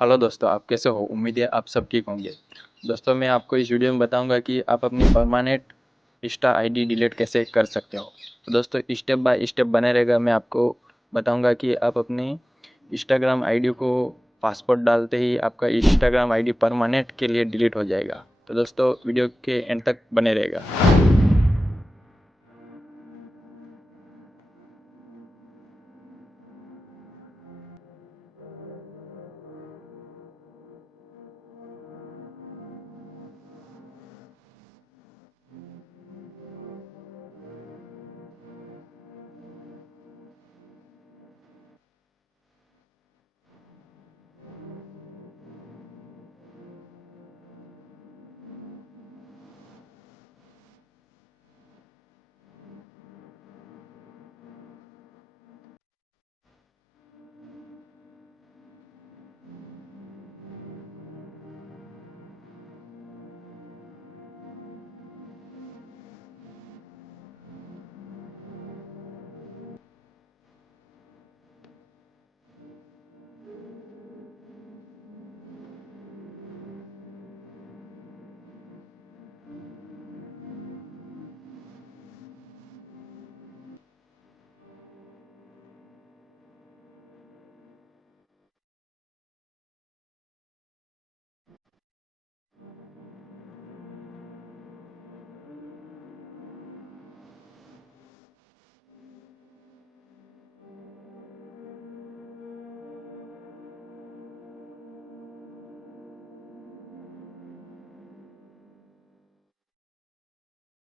हेलो दोस्तों, आप कैसे हो? उम्मीद है आप सब ठीक होंगे। दोस्तों, मैं आपको इस वीडियो में बताऊंगा कि आप अपनी परमानेंट इंस्टा आईडी डिलीट कैसे कर सकते हो। तो दोस्तों, स्टेप बाय स्टेप बने रहेगा। मैं आपको बताऊंगा कि आप अपनी इंस्टाग्राम आईडी को पासवर्ड डालते ही आपका इंस्टाग्राम आईडी परमानेंट के लिए डिलीट हो जाएगा। तो दोस्तों, वीडियो के एंड तक बने रहेगा।